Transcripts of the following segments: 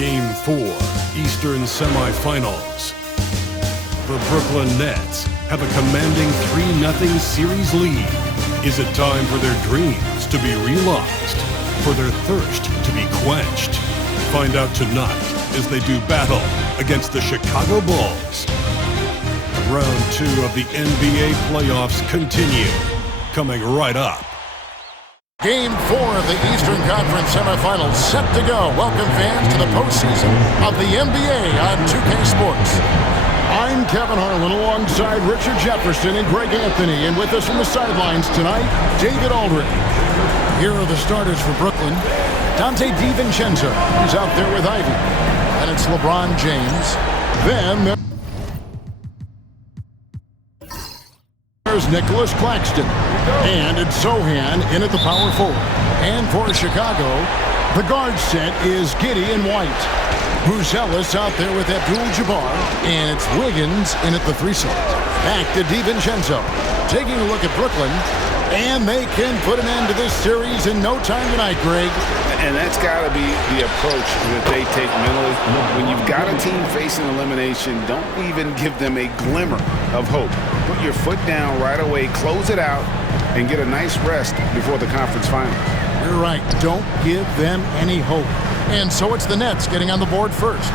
Game 4, Eastern Semifinals. The Brooklyn Nets have a commanding 3-0 series lead. Is it time for their dreams to be realized? For their thirst to be quenched? Find out tonight as they do battle against the Chicago Bulls. Round 2 of the NBA playoffs continue. Coming right up. Game 4 of the Eastern Conference semifinals set to go. Welcome fans to the postseason of the NBA on 2K Sports. I'm Kevin Harlan alongside Richard Jefferson and Greg Anthony. And with us from the sidelines tonight, David Aldridge. Here are the starters for Brooklyn. Dante DiVincenzo, who's out there with Ivy. And it's LeBron James. Then there's Nicholas Claxton. And it's Sohan in at the power forward. And for Chicago, the guard set is Giddey and White. Buzelis out there with Abdul-Jabbar. And it's Wiggins in at the 3 slot. Back to DiVincenzo. Taking a look at Brooklyn. And they can put an end to this series in no time tonight, Greg. And that's got to be the approach that they take mentally. When you've got a team facing elimination, don't even give them a glimmer of hope. Put your foot down right away, close it out, and get a nice rest before the conference finals. You're right. Don't give them any hope. And so it's the Nets getting on the board first.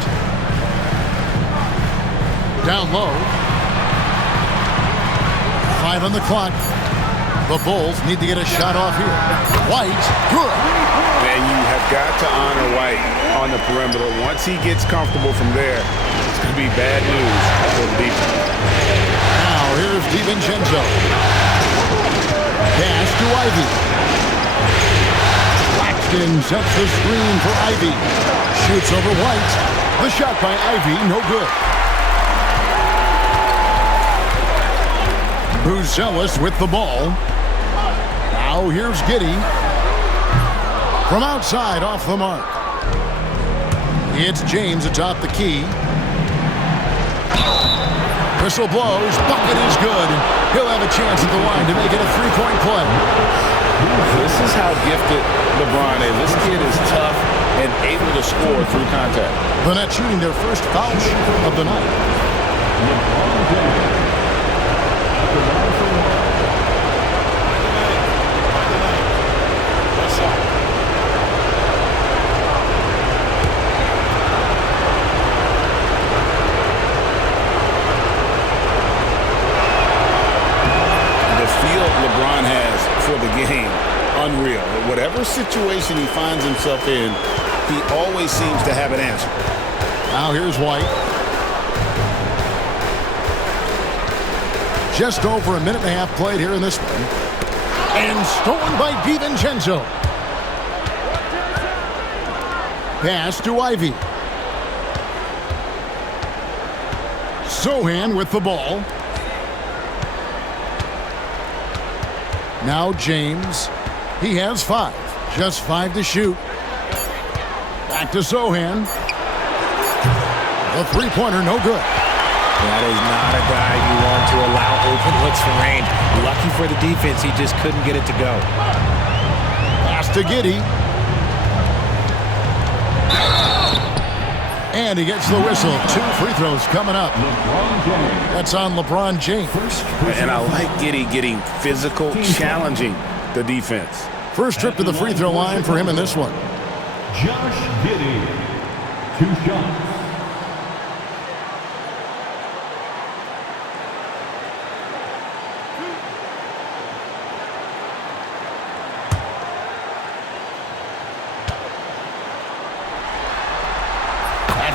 Down low. 5 on the clock. The Bulls need to get a shot off here. White, good. And you have got to honor White on the perimeter. Once he gets comfortable from there, it's going to be bad news for the defense. Now here's DiVincenzo. Pass to Ivy. Claxton sets the screen for Ivy. Shoots over White. The shot by Ivy, no good. Buzelis with the ball. Now here's Giddey. From outside, off the mark. It's James atop the key. Whistle blows. Bucket is good. He'll have a chance at the line to make it a 3-point play. This is how gifted LeBron is. This kid is tough and able to score through contact. The Nets shooting their first foul shot of the night. LeBron has for the game, unreal. Whatever situation he finds himself in, he always seems to have an answer. Now here's White. Just over a minute and a half played here in this one. And stolen by DiVincenzo. Pass to Ivy. Sohan with the ball. Now James. He has 5. Just 5 to shoot. Back to Sohan. The 3-pointer, no good. That is not a guy you want to allow open looks for rain. Lucky for the defense, he just couldn't get it to go. Pass to Giddey. And he gets the whistle. 2 free throws coming up. That's on LeBron James. And I like Giddey getting physical, challenging the defense. First trip to the free throw line for him in this one. Josh Giddey, 2 shots.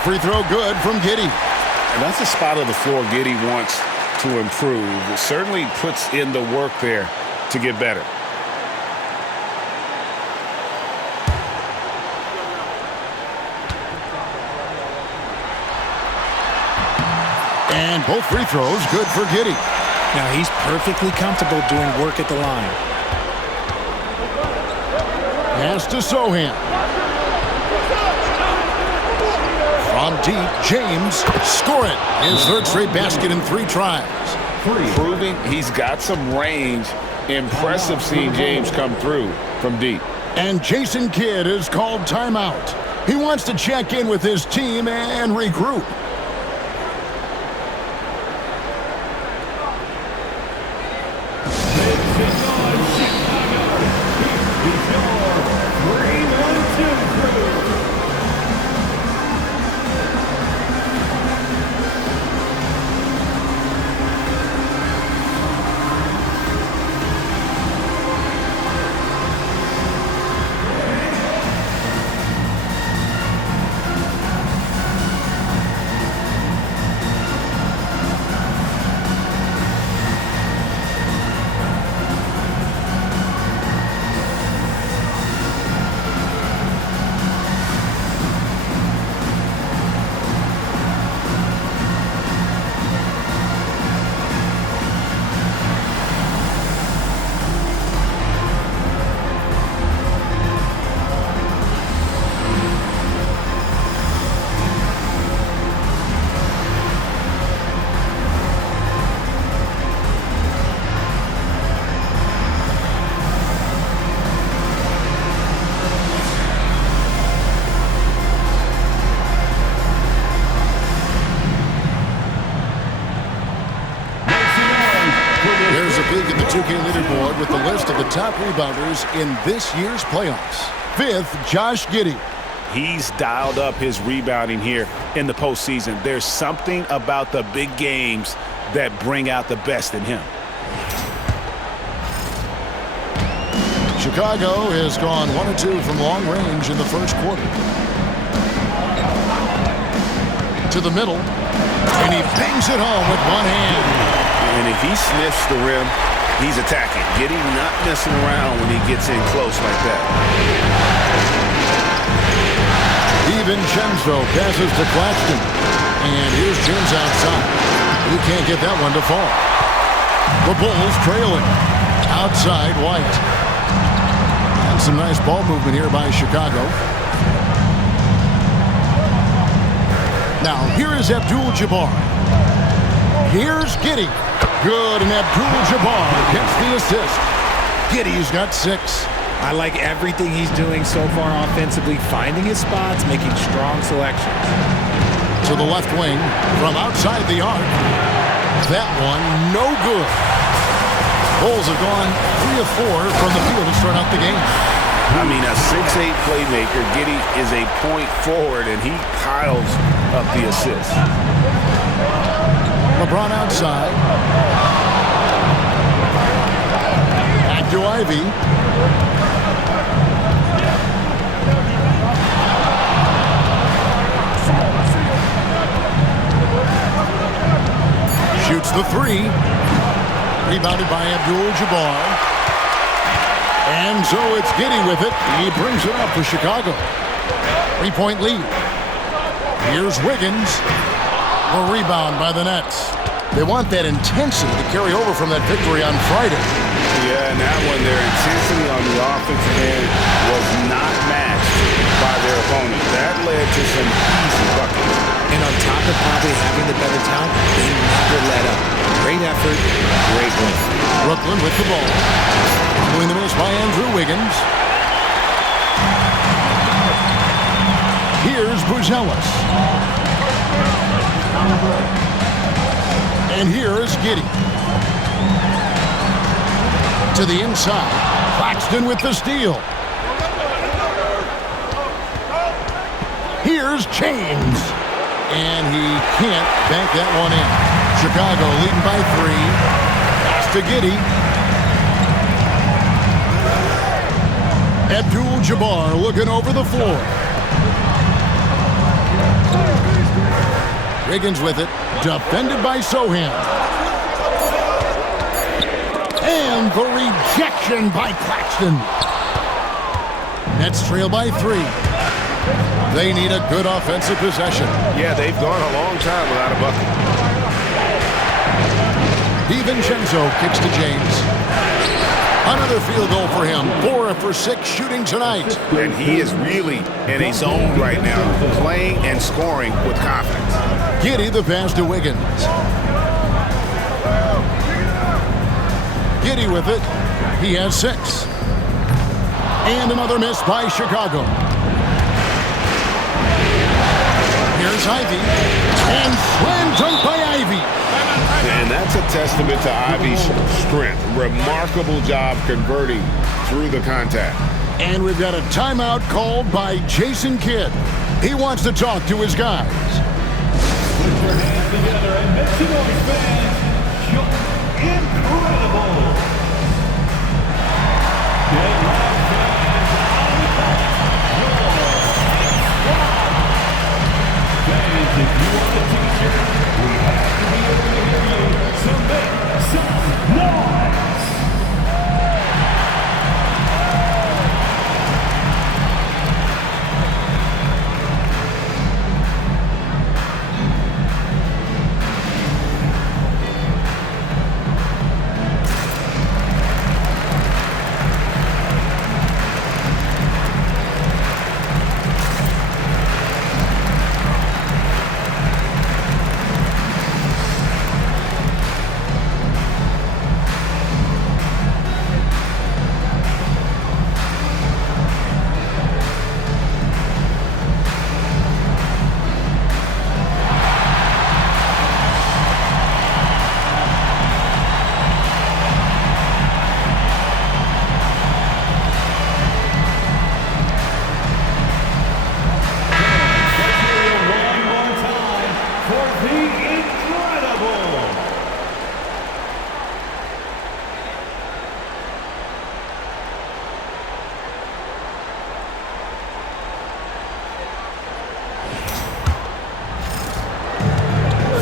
Free throw good from Giddey. And that's a spot of the floor Giddey wants to improve. It certainly puts in the work there to get better. And both free throws good for Giddey. Now he's perfectly comfortable doing work at the line. Pass to Sohan. From deep, James, score it. His 3rd straight basket in 3 tries. Proving he's got some range. Impressive seeing James come through from deep. And Jason Kidd is called timeout. He wants to check in with his team and regroup. Peek at the 2K leaderboard with the list of the top rebounders in this year's playoffs. 5th, Josh Giddey. He's dialed up his rebounding here in the postseason. There's something about the big games that bring out the best in him. Chicago has gone 1-2 from long range in the first quarter. To the middle, and he bangs it home with one hand. And if he sniffs the rim, he's attacking. Giddey not messing around when he gets in close like that. DiVincenzo passes to Claxton. And here's James outside. He can't get that one to fall. The Bulls trailing. Outside, White. And some nice ball movement here by Chicago. Now, here is Abdul-Jabbar. Here's Giddey. Good, and Abdul-Jabbar gets the assist. Giddey's got 6. I like everything he's doing so far offensively, finding his spots, making strong selections. To the left wing, from outside the arc. That one, no good. Bulls have gone 3 of 4 from the field to start out the game. I mean, a 6'8" playmaker. Giddey is a point forward, and he piles up the assist. LeBron outside. Back to Ivy. Shoots the 3. Rebounded by Abdul-Jabbar. And so it's Giddey with it. He brings it up for Chicago. 3-point lead. Here's Wiggins. A rebound by the Nets. They want that intensity to carry over from that victory on Friday. Yeah, and that one, their intensity on the offensive end was not matched by their opponent. That led to some easy buckets. And on top of probably having the better talent, they never let up. Great effort, great win. Brooklyn with the ball. Doing the miss by Andrew Wiggins. Here's Buzelis. And here's Giddey. To the inside. Claxton with the steal. Here's James. And he can't bank that one in. Chicago leading by 3. Pass to Giddey. Abdul-Jabbar looking over the floor. Wiggins with it. Defended by Sohan. And the rejection by Claxton. Nets trail by 3. They need a good offensive possession. Yeah, they've gone a long time without a bucket. DiVincenzo kicks to James. Another field goal for him. 4 for 6 shooting tonight. And he is really in a zone right now, playing and scoring with confidence. Giddey the pass to Wiggins. Giddey with it. He has 6. And another miss by Chicago. Here's Ivy. And slam dunk by Ivy. And that's a testament to Ivy's strength. Remarkable job converting through the contact. And we've got a timeout called by Jason Kidd. He wants to talk to his guys. Put your hands together and make some noise, fans. You're incredible. Get loud, fans. Fans, if you want a t-shirt, we have to be able to hear you. So make some noise.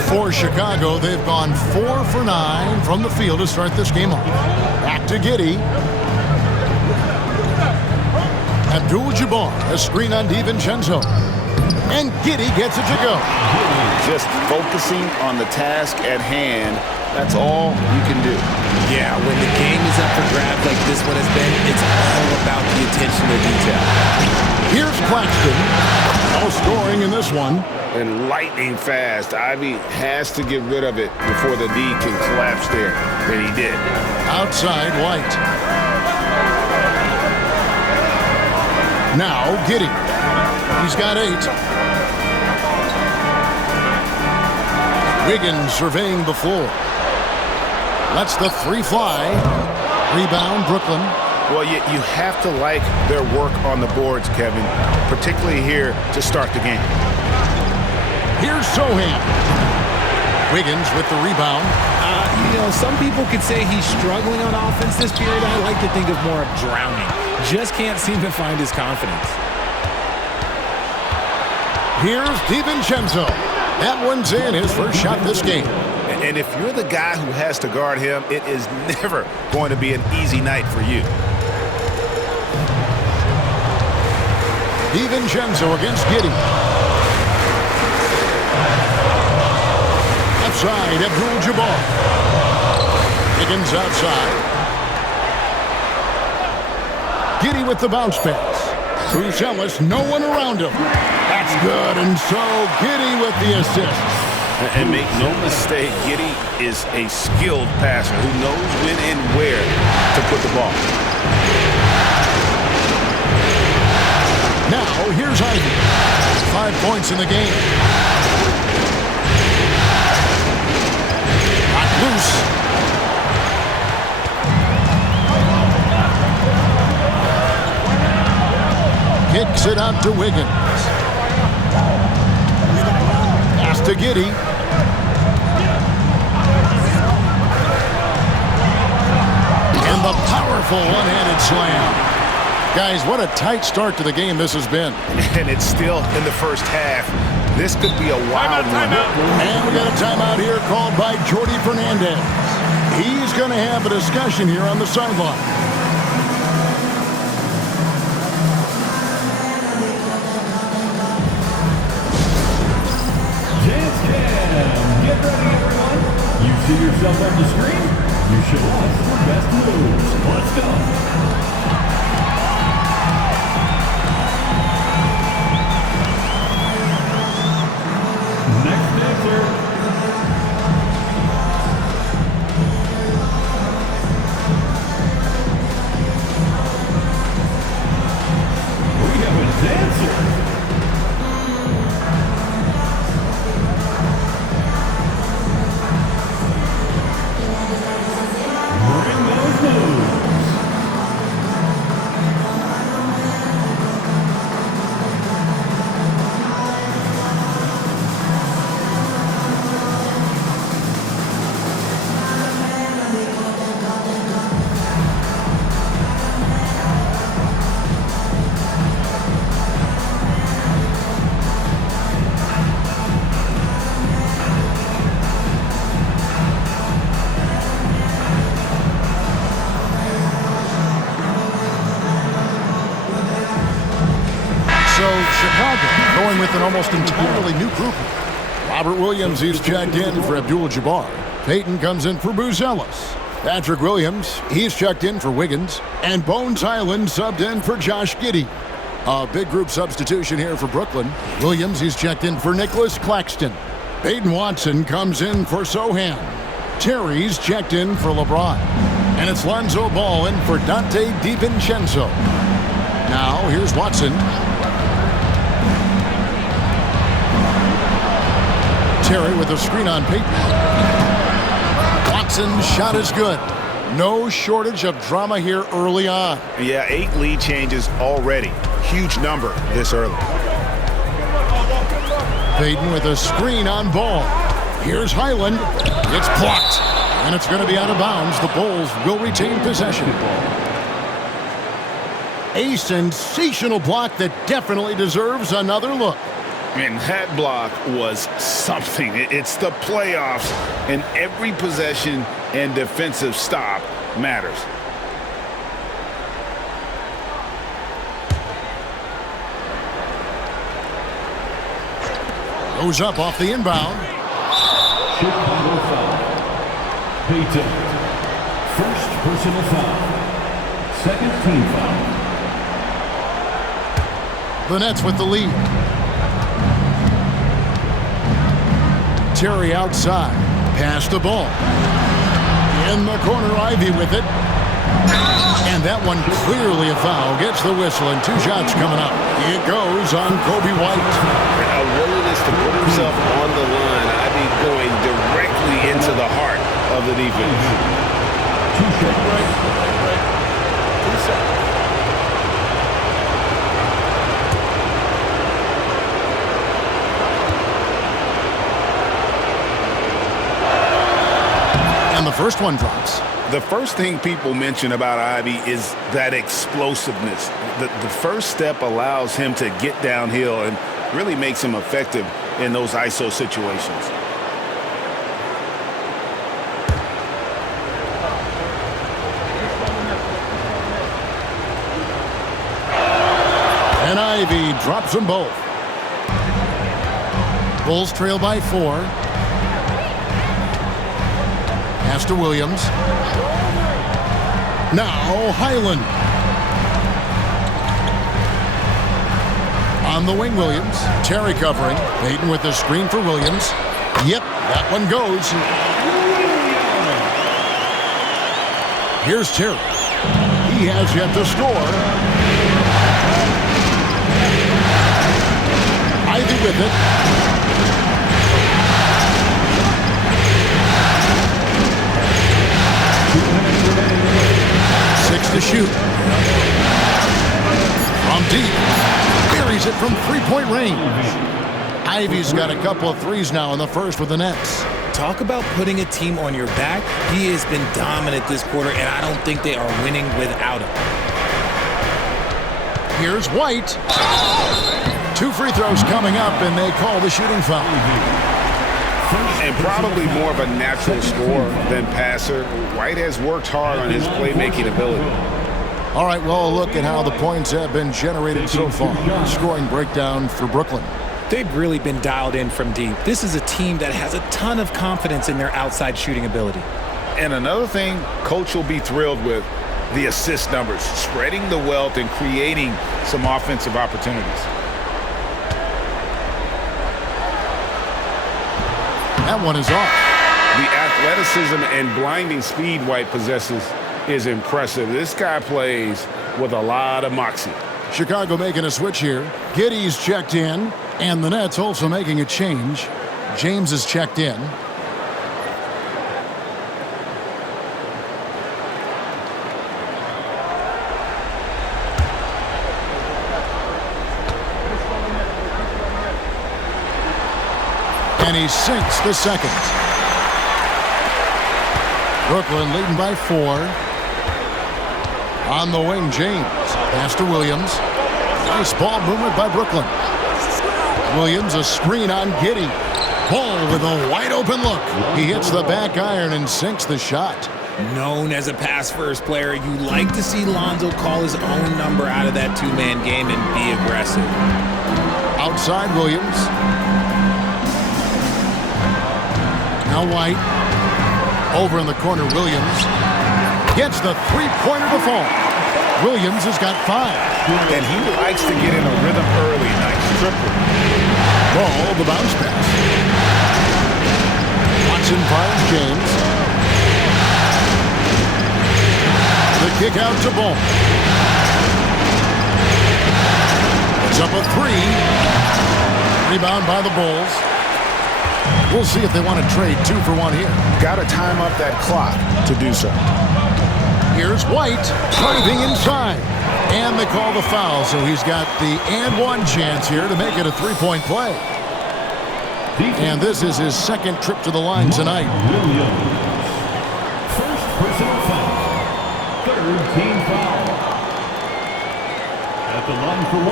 For Chicago, they've gone 4 for 9 from the field to start this game off. Back to Giddey. Abdul-Jabbar, a screen on DiVincenzo. And Giddey gets it to go. Just focusing on the task at hand, that's all you can do. Yeah, when the game is up for grabs like this one has been, it's all about the attention to detail. Here's Claxton. No scoring in this one. And lightning fast. Ivy has to get rid of it before the D can collapse there. And he did. Outside White. Now Giddey. He's got 8. Wiggins surveying the floor. Lets the 3 fly. Rebound Brooklyn. Well, you have to like their work on the boards, Kevin, particularly here to start the game. Here's Sohan. Wiggins with the rebound. You know, some people could say he's struggling on offense this period. I like to think of more of drowning. Just can't seem to find his confidence. Here's DiVincenzo. That one's in, his first shot this game. And if you're the guy who has to guard him, it is never going to be an easy night for you. DiVincenzo against Giddey. Outside, Abdul-Jabbar. Higgins outside. Giddey with the bounce pass. Bruce Ellis, no one around him. That's good, and so Giddey with the assist. And make no mistake, Giddey is a skilled passer who knows when and where to put the ball. Now, here's Ivy. 5 points in the game. Not loose. Kicks it out to Wiggins. Pass to Giddey. And the powerful one-handed slam. Guys, what a tight start to the game this has been. And it's still in the first half. This could be a wild one. And we got a timeout here called by Jordy Fernandez. He's going to have a discussion here on the sideline. Dance cam. Get ready, everyone. You see yourself on the screen? You show us your best moves. Let's go. Chicago going with an almost entirely new group. Robert Williams, he's checked in for Abdul-Jabbar. Payton comes in for Buzelis. Patrick Williams, he's checked in for Wiggins. And Bones Highland subbed in for Josh Giddey. A big group substitution here for Brooklyn. Williams, he's checked in for Nicholas Claxton. Peyton Watson comes in for Sohan. Terry's checked in for LeBron. And it's Lonzo Ball in for Dante DiVincenzo. Now, here's Watson. Terry with a screen on Peyton. Watson's shot is good. No shortage of drama here early on. Yeah, 8 lead changes already. Huge number this early. Peyton with a screen on Ball. Here's Highland. It's blocked. And it's going to be out of bounds. The Bulls will retain possession. A sensational block that definitely deserves another look. And that block was something. It's the playoffs, and every possession and defensive stop matters. Goes up off the inbound. Chicago foul. Payton. First personal foul. Second team foul. The Nets with the lead. Terry outside. Pass the ball. In the corner, Ivy with it. And that one clearly a foul. Gets the whistle and 2 shots coming up. It goes on Kobe White. A willingness to put himself on the line. Ivy going directly into the heart of the defense. 2 shots. And the first one drops. The first thing people mention about Ivy is that explosiveness. The first step allows him to get downhill and really makes him effective in those ISO situations. And Ivy drops them both. Bulls trail by 4. Pass to Williams. Now Highland. On the wing, Williams. Terry covering. Payton with the screen for Williams. Yep, that one goes. Here's Terry. He has yet to score. Ivy with it. 6 to shoot. From deep. Buries it from 3-point range. Ivy's got a couple of threes now in the first with the Nets. Talk about putting a team on your back. He has been dominant this quarter, and I don't think they are winning without him. Here's White. 2 free throws coming up, and they call the shooting foul. And probably more of a natural scorer than passer. White has worked hard on his playmaking ability. All right, well, a look at how the points have been generated so far. Scoring breakdown for Brooklyn. They've really been dialed in from deep. This is a team that has a ton of confidence in their outside shooting ability. And another thing Coach will be thrilled with, the assist numbers, spreading the wealth and creating some offensive opportunities. That one is off. The athleticism and blinding speed White possesses is impressive. This guy plays with a lot of moxie. Chicago making a switch here. Giddey's checked in, and the Nets also making a change. James is checked in. And he sinks the second. Brooklyn leading by 4. On the wing, James. Pass to Williams. Nice ball movement by Brooklyn. Williams, a screen on Giddey. Ball with a wide open look. He hits the back iron and sinks the shot. Known as a pass-first player, you like to see Lonzo call his own number out of that 2-man game and be aggressive. Outside Williams. Now White. Over in the corner, Williams. Gets the three-pointer to fall. Williams has got 5. And he likes to get in a rhythm early. Nice triple. Ball, the bounce pass. Watson finds James. The kick out to Ball. It's up a 3. Rebound by the Bulls. We'll see if they want to trade 2 for 1 here. Got to time up that clock to do so. Here's White driving inside. And they call the foul, so he's got the and-one chance here to make it a 3-point play. And this is his second trip to the line tonight. Williams. First personal foul. Third team foul. At the line for 1,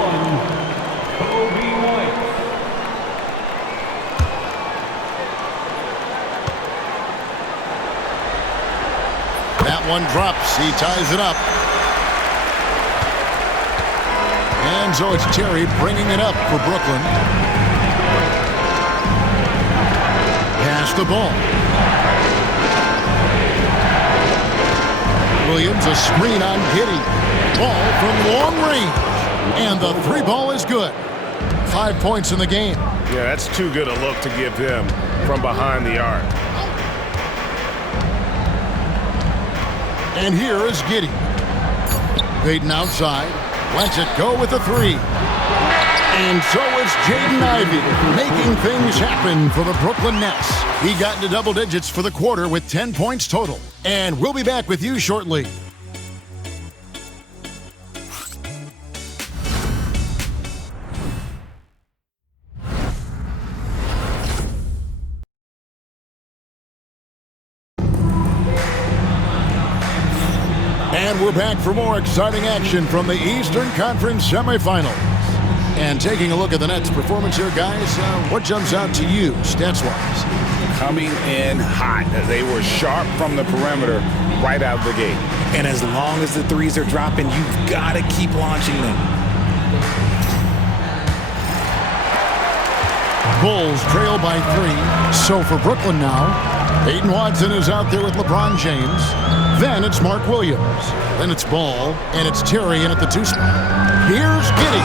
Kobe White. That one drops. He ties it up. And so it's Terry bringing it up for Brooklyn. Pass the ball. Williams, a screen on Giddey. Ball from long range. And the 3-ball is good. 5 points in the game. Yeah, that's too good a look to give them from behind the arc. And here is Giddey. Payton outside. Lets it go with a 3. And so it's Jaden Ivey making things happen for the Brooklyn Nets. He got into double digits for the quarter with 10 points total. And we'll be back with you shortly. And we're back for more exciting action from the Eastern Conference semifinals. And taking a look at the Nets' performance here, guys, what jumps out to you, stats-wise? Coming in hot. They were sharp from the perimeter right out of the gate. And as long as the threes are dropping, you've got to keep launching them. Bulls trail by 3. So for Brooklyn now, Peyton Watson is out there with LeBron James. Then it's Mark Williams. Then it's Ball, and it's Terry in at the 2 spot. Here's Giddey.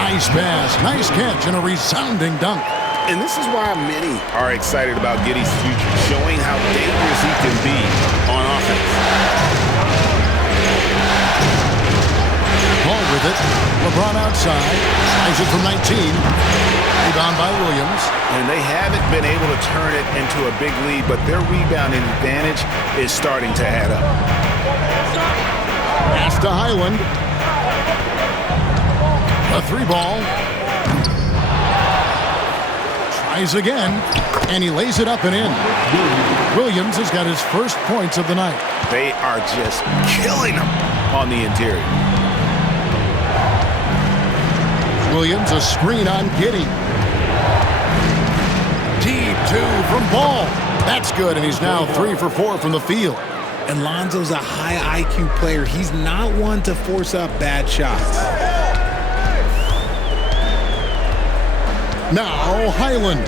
Nice pass, nice catch, and a resounding dunk. And this is why many are excited about Giddey's future, showing how dangerous he can be on offense. Ball with it. LeBron outside. Tries it from 19. Rebound by Williams. And they haven't been able to turn it into a big lead, but their rebounding advantage is starting to add up. Pass to Highland. A 3-ball. Tries again, and he lays it up and in. Williams has got his first points of the night. They are just killing them on the interior. Williams, a screen on Giddey. Deep 2 from Ball. That's good, and he's now 3 for 4 from the field. And Lonzo's a high IQ player. He's not one to force up bad shots. Now Highland,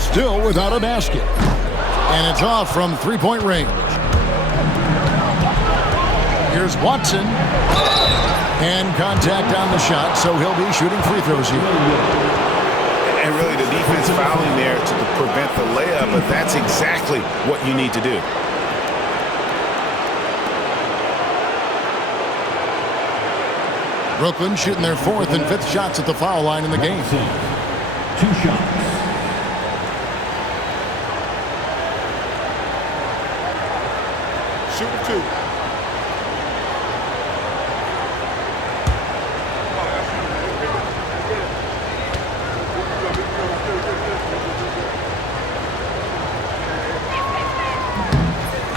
still without a basket. And it's off from 3-point range. Here's Watson. And contact on the shot, so he'll be shooting free throws here. And really the defense fouling there to prevent the layup, but that's exactly what you need to do. Brooklyn shooting their 4th and 5th shots at the foul line in the game. 2 shots. Shoot 2.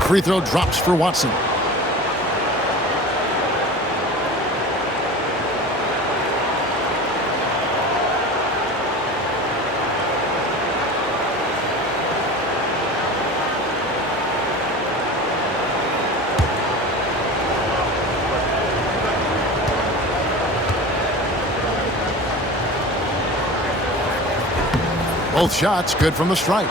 Free throw drops for Watson. Both shots good from the stripe.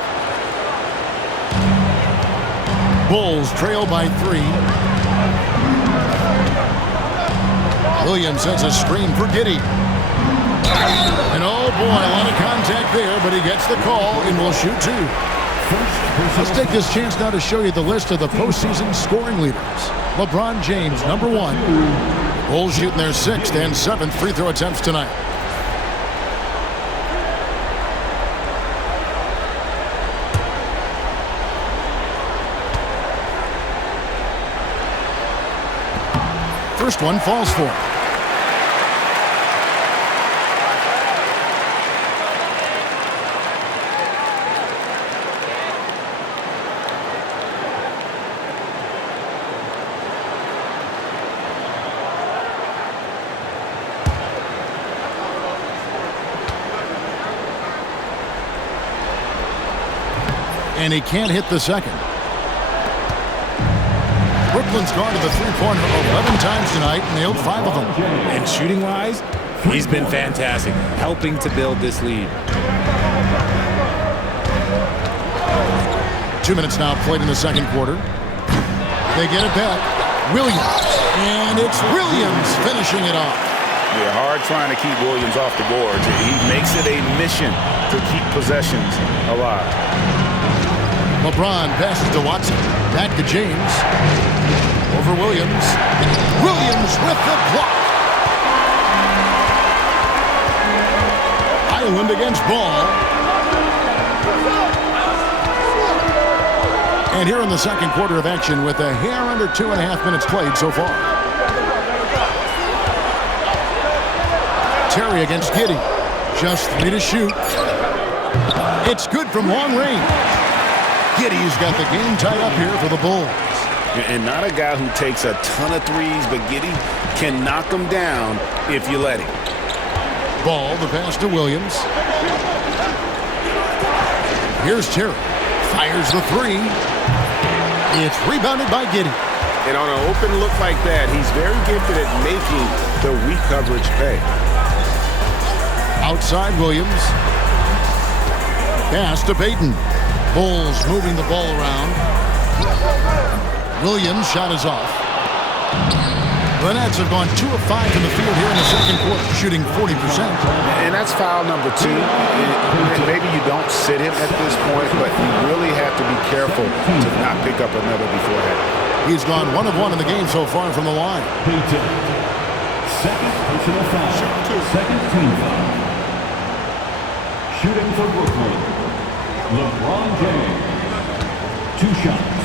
Bulls trail by 3. Williams sends a screen for Giddey. And oh boy, a lot of contact there, but he gets the call and will shoot 2. Let's take this chance now to show you the list of the postseason scoring leaders. LeBron James, number 1. Bulls shooting their 6th and 7th free throw attempts tonight. First one falls for him. And he can't hit the second. Brooklyn's gone to the three-pointer 11 times tonight, nailed 5 of them. And shooting-wise, he's been fantastic, helping to build this lead. 2 minutes now played in the second quarter. They get it back. Williams. And it's Williams finishing it off. Yeah, hard trying to keep Williams off the boards. He makes it a mission to keep possessions alive. LeBron passes to Watson. Back to James. Over Williams. Williams with the block. Island against Ball. And here in the second quarter of action with a hair under 2.5 minutes played so far. Terry against Giddey. Just 3 to shoot. It's good from long range. Giddey's got the game tied up here for the Bulls. And not a guy who takes a ton of threes, but Giddey can knock them down if you let him. Ball, the pass to Williams. Here's Terry. Fires the 3. It's rebounded by Giddey. And on an open look like that, he's very gifted at making the weak coverage pay. Outside Williams. Pass to Payton. Bulls moving the ball around. Williams' shot is off. The Nets have gone 2 of 5 from the field here in the second quarter, shooting 40%. And that's foul number 2. Maybe you don't sit him at this point, but you really have to be careful to not pick up another beforehand. He's gone 1 of 1 in the game so far from the line. Second personal foul. Second team foul. Shooting for Brooklyn, LeBron James. 2 shots.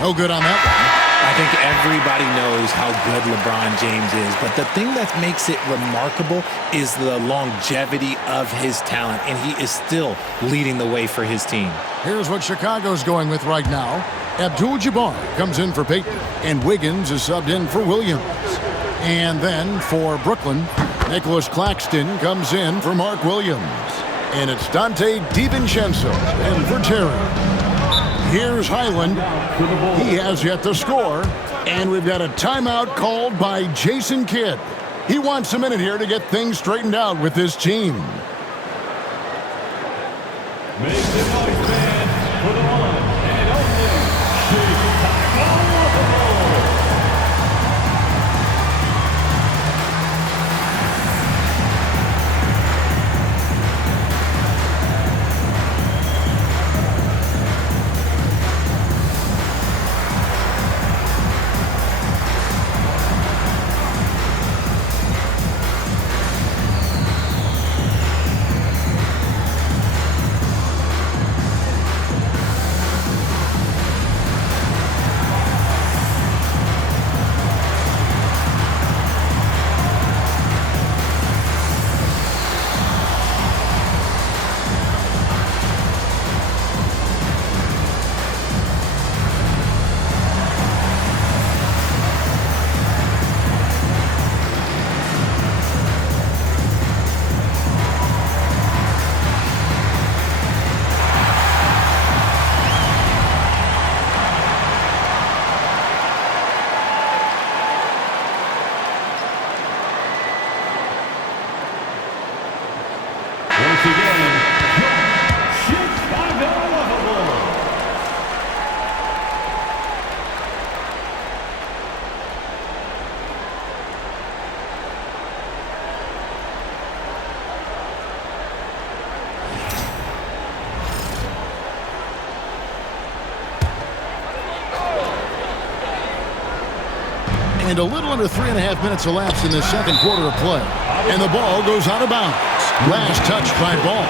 No good on that one. I think everybody knows how good LeBron James is, but the thing that makes it remarkable is the longevity of his talent, and he is still leading the way for his team. Here's what Chicago's going with right now. Abdul-Jabbar comes in for Payton, and Wiggins is subbed in for Williams. And then for Brooklyn, Nicholas Claxton comes in for Mark Williams. And it's Dante DiVincenzo in for Terry. Here's Highland. He has yet to score. And we've got a timeout called by Jason Kidd. He wants a minute here to get things straightened out with this team. Make the noise, fans, for the one and only Chicago. And a little under 3.5 minutes elapsed in the second quarter of play. And the ball goes out of bounds. Last touch by Ball.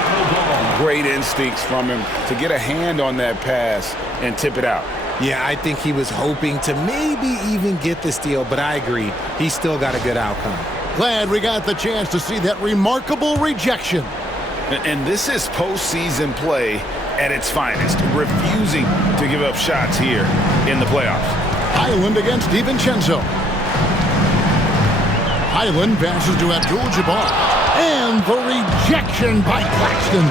Great instincts from him to get a hand on that pass and tip it out. Yeah, I think he was hoping to maybe even get the steal, but I agree. He still got a good outcome. Glad we got the chance to see that remarkable rejection. And this is postseason play at its finest, refusing to give up shots here in the playoffs. Highland against DiVincenzo. Highland passes to Abdul-Jabbar. And the rejection by Claxton.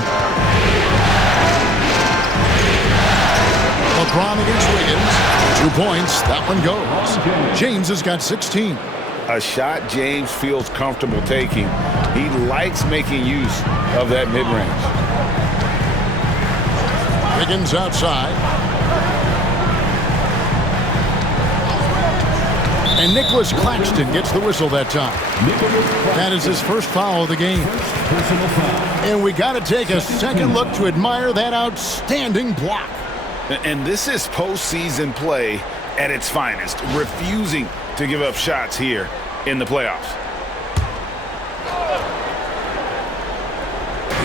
LeBron against Wiggins. 2 points. That one goes. James has got 16. A shot James feels comfortable taking. He likes making use of that mid-range. Wiggins outside. And Nicholas Claxton gets the whistle that time. That is his first foul of the game. And we got to take a second look to admire that outstanding block. And this is postseason play at its finest, refusing to give up shots here in the playoffs.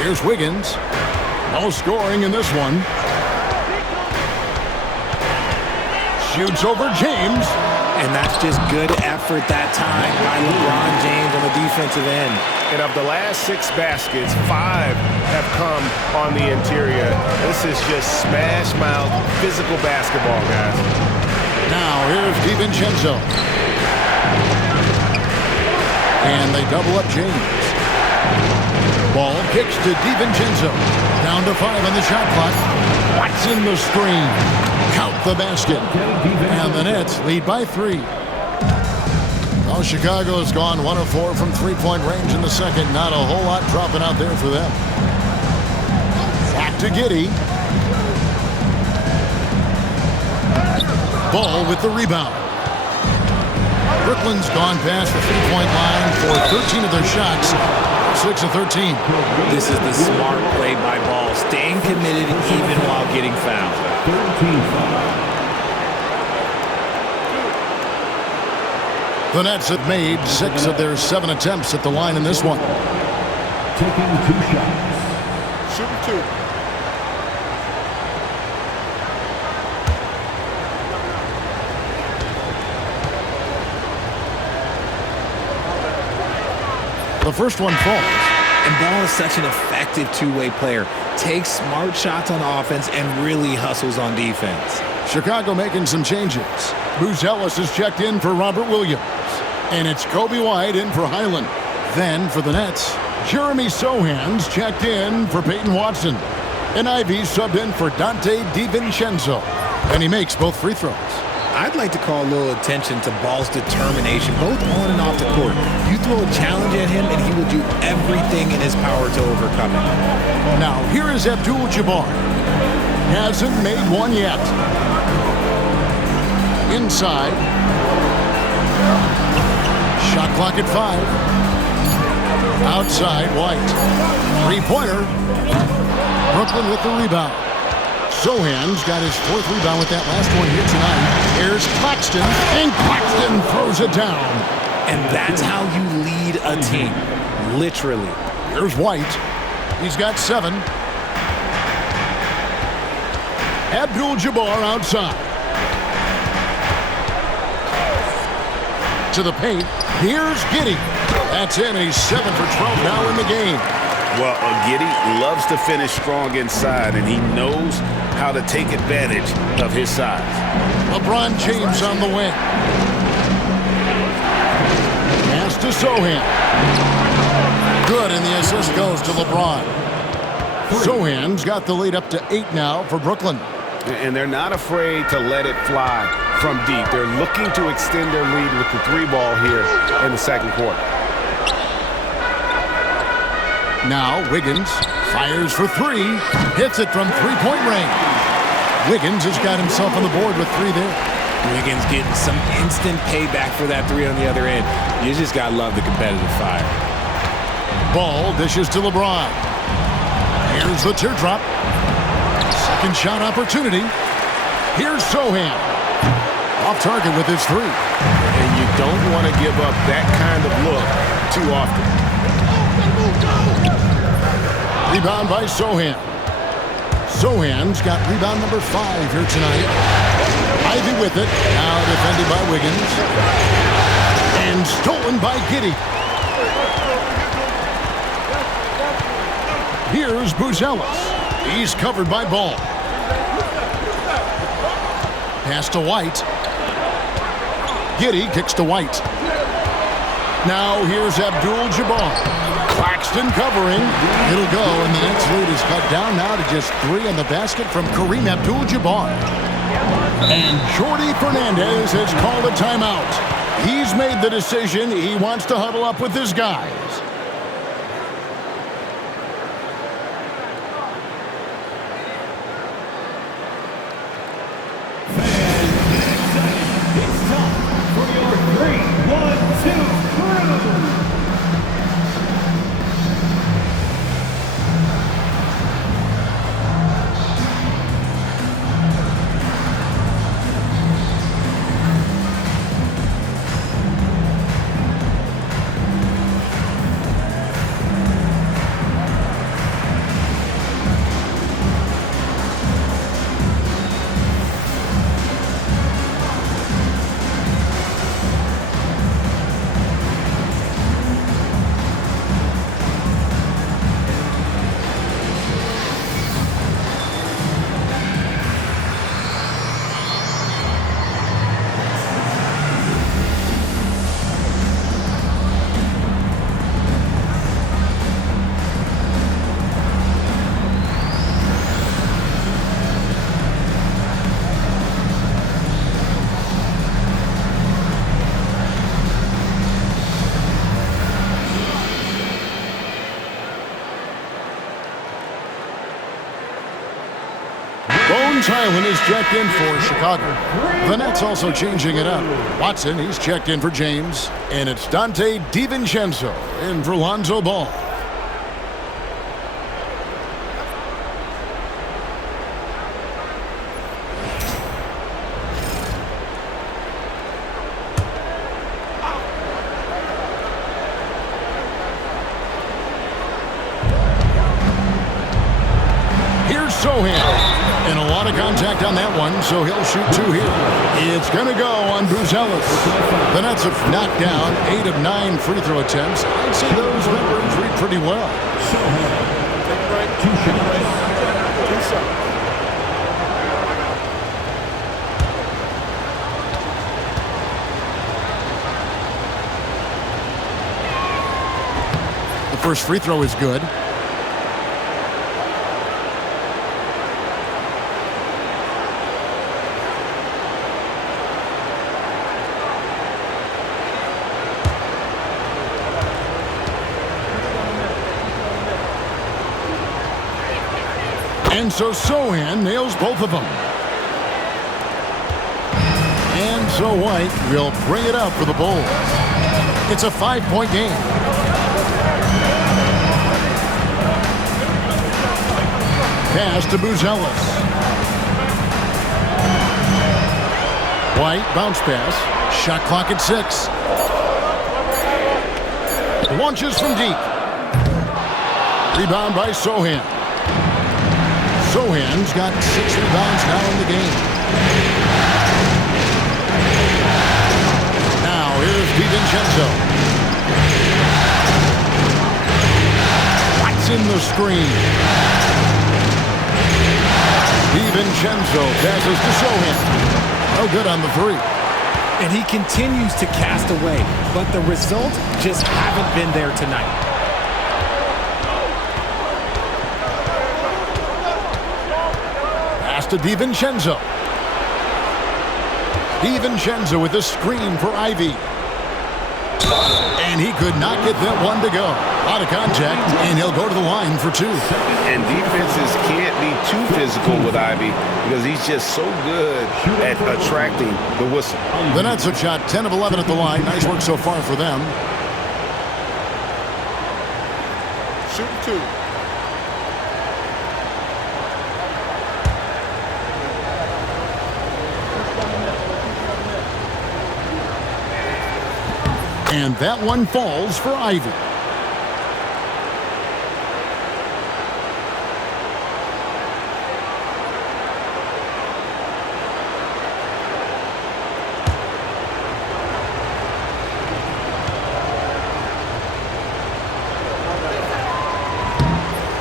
Here's Wiggins. No scoring in this one. Shoots over James. And that's just good effort that time by LeBron James on the defensive end. And of the last 6 baskets, 5 have come on the interior. This is just smash mouth physical basketball, guys. Now here's DiVincenzo. And they double up James. Ball kicks to DiVincenzo. Down to 5 on the shot clock. What's in the screen? Count the basket. And the Nets lead by 3. Well, Chicago has gone 1 of 4 from three-point range in the second. Not a whole lot dropping out there for them. Back to Giddey. Ball with the rebound. Brooklyn's gone past the three-point line for 13 of their shots. 6 of 13. This is the smart play by Ball, staying committed even while getting fouled. 13-5. The Nets have made 6 of their 7 attempts at the line in this one. Taking 2 shots. Shooting 2. The first one falls. And Ball is such an effective two-way player. Takes smart shots on offense and really hustles on defense. Chicago making some changes. Bruce Ellis is checked in for Robert Williams. And it's Kobe White in for Highland. Then for the Nets, Jeremy Sohan's checked in for Peyton Watson. And Ivy subbed in for Dante DiVincenzo. And he makes both free throws. I'd like to call a little attention to Ball's determination, both on and off the court. You throw a challenge at him, and he will do everything in his power to overcome it. Now, here is Abdul-Jabbar. Hasn't made one yet. Inside. Shot clock at 5. Outside, White. Three-pointer. Brooklyn with the rebound. Sohan's got his 4th rebound with that last one here tonight. Here's Claxton, and Claxton throws it down. And that's how you lead a team, literally. Here's White. He's got 7. Abdul-Jabbar outside. To the paint. Here's Giddey. That's in. He's 7 for 12 now in the game. Well, Giddey loves to finish strong inside, and he knows how to take advantage of his size. LeBron James on the wing. Pass to Sohan. Good, and the assist goes to LeBron. Sohan's got the lead up to 8 now for Brooklyn. And they're not afraid to let it fly from deep. They're looking to extend their lead with the 3-ball here in the second quarter. Now Wiggins fires for 3. Hits it from three-point range. Wiggins has got himself on the board with 3 there. Wiggins getting some instant payback for that 3 on the other end. You just got to love the competitive fire. Ball dishes to LeBron. Here's the teardrop. Second shot opportunity. Here's Sohan. Off target with his 3. And you don't want to give up that kind of look too often. Rebound by Sohan. Sohan's got rebound number 5 here tonight. Ivy with it. Now defended by Wiggins. And stolen by Giddey. Here's Buzelis. He's covered by Ball. Pass to White. Giddey kicks to White. Now here's Abdul-Jabbar. Claxton covering. It'll go, and the Nets lead is cut down now to just 3 on the basket from Kareem Abdul-Jabbar. And Jordy Fernandez has called a timeout. He's made the decision. He wants to huddle up with his guys. It's time for your 3-1-2 crew. Tylen is checked in for Chicago. The Nets also changing it up. Watson, he's checked in for James. And it's Dante DiVincenzo in for Lonzo Ball. Here's Sohan. And a lot of contact on that one, so he'll shoot 2 here. It's going to go on Buzelis. The Nets have knocked down 8 of 9 free throw attempts. I'd say those numbers read pretty well. The first free throw is good. And so Sohan nails both of them. And so White will bring it up for the Bulls. It's a 5-point game. Pass to Buzelis. White bounce pass. Shot clock at 6. Launches from deep. Rebound by Sohan. Sohan's got 6 rebounds now in the game. Now here's DiVincenzo. Watson the screen. DiVincenzo passes to Sohan. No good on the 3. And he continues to cast away, but the results just haven't been there tonight. To DiVincenzo. DiVincenzo with a screen for Ivy. And he could not get that one to go. Out of contact, and he'll go to the line for 2. And defenses can't be too physical with Ivy because he's just so good at attracting the whistle. The Nets have shot 10 of 11 at the line. Nice work so far for them. Shoot 2. And that one falls for Ivy.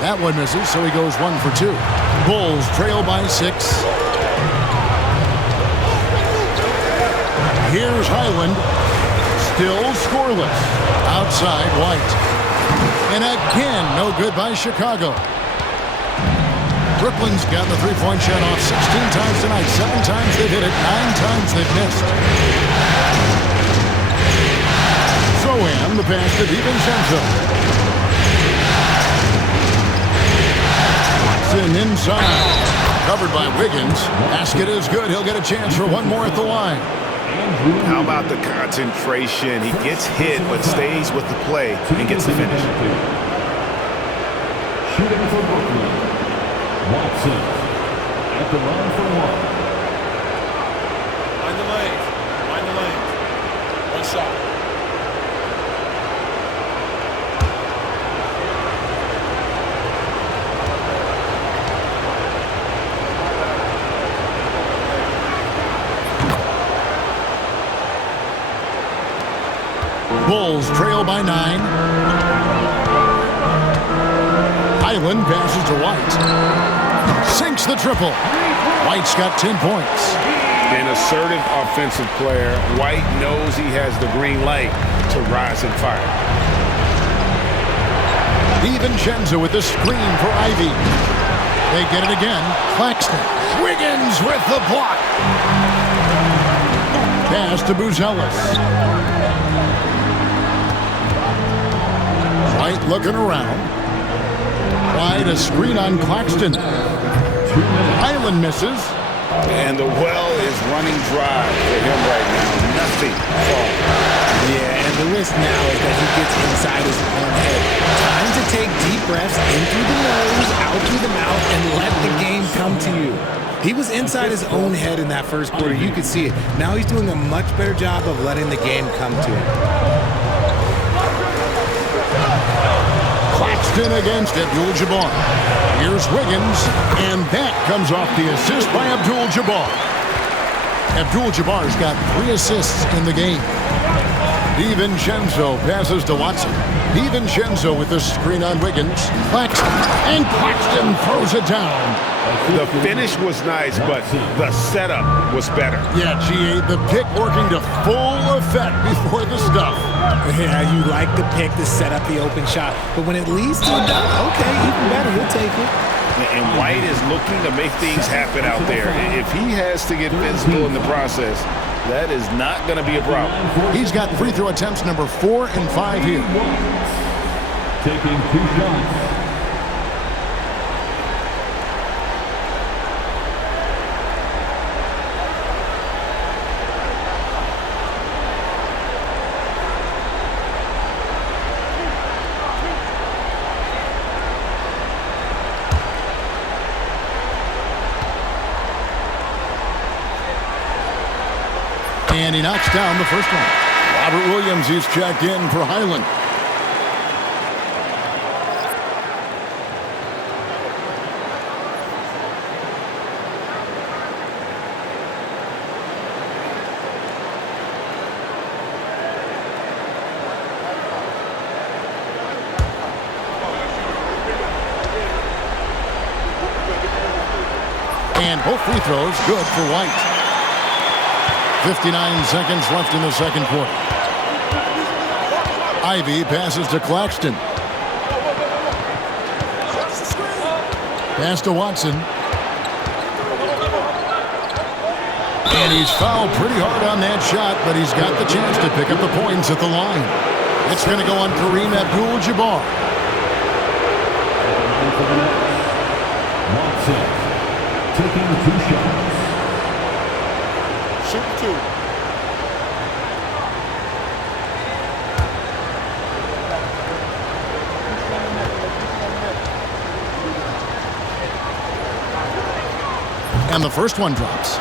That one misses, so he goes 1 for 2. Bulls trail by 6. Here's Highland. Still scoreless. Outside, White. And again, no good by Chicago. Brooklyn's got the three-point shot off 16 times tonight. 7 times they've hit it. 9 times they've missed. Zohan, the pass to DiVincenzo. Inside. Covered by Wiggins. Basket is good. He'll get a chance for one more at the line. How about the concentration? He gets hit but stays with the play and gets the finish. Shooting for Brooklyn. Watson at the line for one. Mind the lane. Mind the lane. One shot. Bulls trail by 9. Highland passes to White. Sinks the triple. White's got 10 points. An assertive offensive player. White knows he has the green light to rise and fire. DiVincenzo with the screen for Ivy. They get it again. Claxton. Wiggins with the block. Pass to Buzelis. White looking around. Wide a screen on Claxton. Highland misses. And the well is running dry for him right now. Nothing falling. Yeah, and the risk now is that he gets inside his own head. Time to take deep breaths in through the nose, out through the mouth, and let the game come to you. He was inside his own head in that first quarter. You could see it. Now he's doing a much better job of letting the game come to him. Claxton against Abdul-Jabbar. Here's Wiggins, and that comes off the assist by Abdul-Jabbar. Abdul-Jabbar's got 3 assists in the game. DiVincenzo passes to Watson. DiVincenzo with the screen on Wiggins. Claxton, and Claxton throws it down. The finish was nice, but the setup was better. Yeah, GA, the pick working to full effect before the stuff. Yeah, you like the pick to set up the open shot, but when it leads to a dunk, okay, even better, he'll take it. And White is looking to make things happen out there. If he has to get physical in the process, that is not going to be a problem. He's got free throw attempts number 4 and 5 here. Taking 2 shots. And he knocks down the first one. Robert Williams is checked in for Highland. And both free throws good for White. 59 seconds left in the second quarter. Ivy passes to Claxton. Pass to Watson. And he's fouled pretty hard on that shot, but he's got the chance to pick up the points at the line. It's going to go on Kareem Abdul-Jabbar. Watson taking 2 shots. Shoot 2. And the first one drops.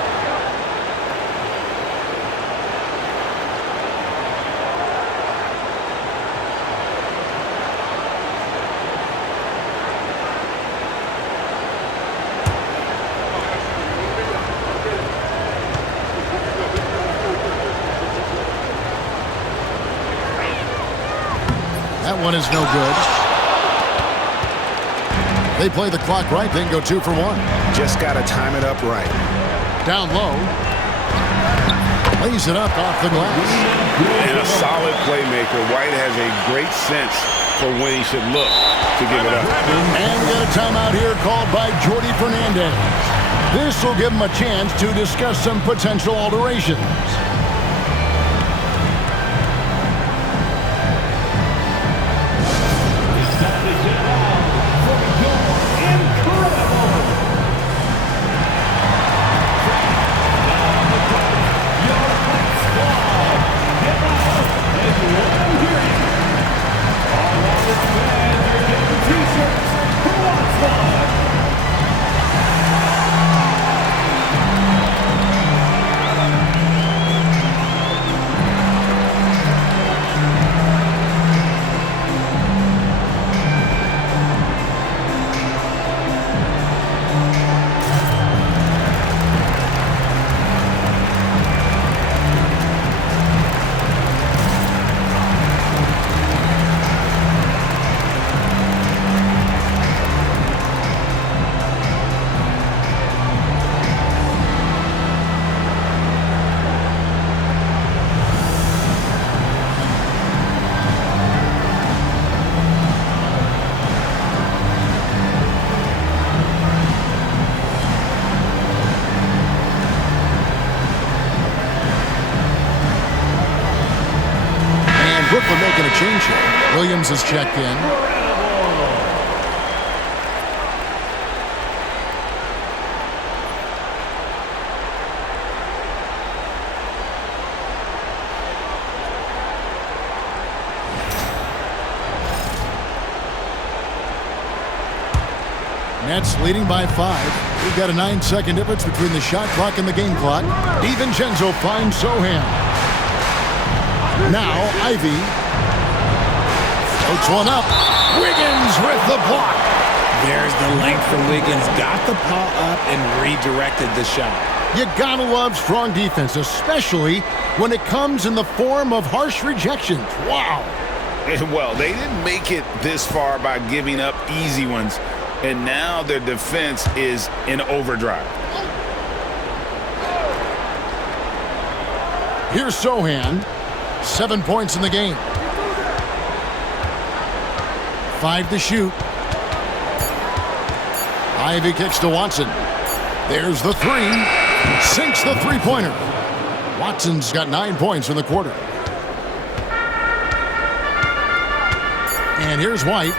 one is no good. They play the clock right, then go 2 for 1. Just got to time it up right. Down low. Lays it up off the glass. And a solid playmaker. White has a great sense for when he should look to give it up. And we got a timeout here called by Jordi Fernandez. This will give him a chance to discuss some potential alterations. Brooklyn making a change here. Williams has checked in. Nets leading by 5. We've got a 9-second difference between the shot clock and the game clock. DiVincenzo finds Sohan. Now, Ivy floats one up. Wiggins with the block. There's the length for Wiggins. Got the paw up and redirected the shot. You gotta love strong defense, especially when it comes in the form of harsh rejections. Wow. Well, they didn't make it this far by giving up easy ones, and now their defense is in overdrive. Here's Sohan. 7 points in the game. 5 to shoot. Ivy kicks to Watson. There's the 3. Sinks the three-pointer. Watson's got 9 points in the quarter. And here's White.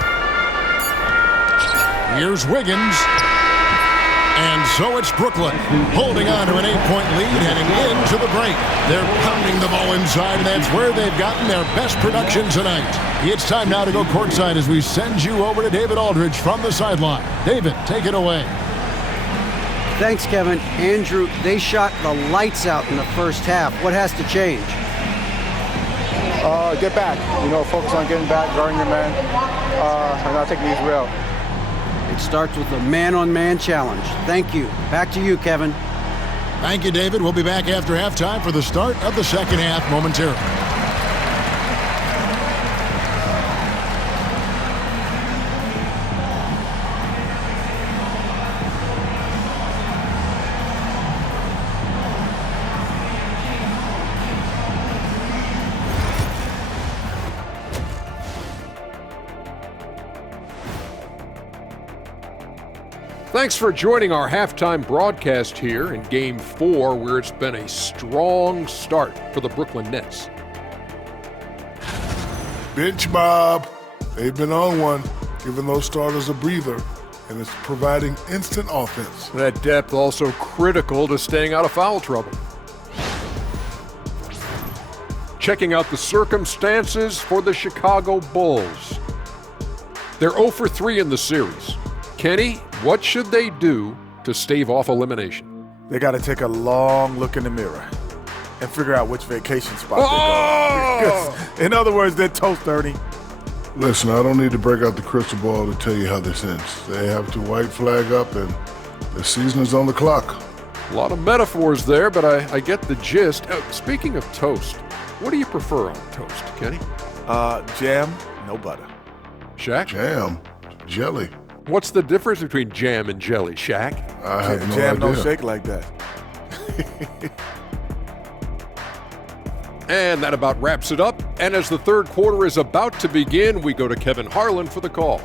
Here's Wiggins. And so it's Brooklyn holding on to an 8-point lead heading into the break. They're pounding the ball inside, and that's where they've gotten their best production tonight. It's time now to go courtside as we send you over to David Aldridge from the sideline. David, take it away. Thanks, Kevin. Andrew, they shot the lights out in the first half. What has to change? Get back. Focus on getting back, guarding your man, and not taking these real. It starts with a man-on-man challenge. Thank you. Back to you, Kevin. Thank you, David. We'll be back after halftime for the start of the second half momentarily. Thanks for joining our halftime broadcast here in Game 4, where it's been a strong start for the Brooklyn Nets. Bench Bob. They've been on one, giving those starters a breather, and it's providing instant offense. That depth also critical to staying out of foul trouble. Checking out the circumstances for the Chicago Bulls. They're 0 for 3 in the series. Kenny, what should they do to stave off elimination? They got to take a long look in the mirror and figure out which vacation spot they're going. In other words, they're toast, Ernie. Listen, I don't need to break out the crystal ball to tell you how this ends. They have to white flag up, and the season is on the clock. A lot of metaphors there, but I get the gist. Speaking of toast, what do you prefer on toast, Kenny? Jam, no butter. Shaq? Jam. Jelly. What's the difference between jam and jelly, Shaq? I have no Jam idea. don't shake like that. And that about wraps it up. And as the third quarter is about to begin, we go to Kevin Harlan for the call.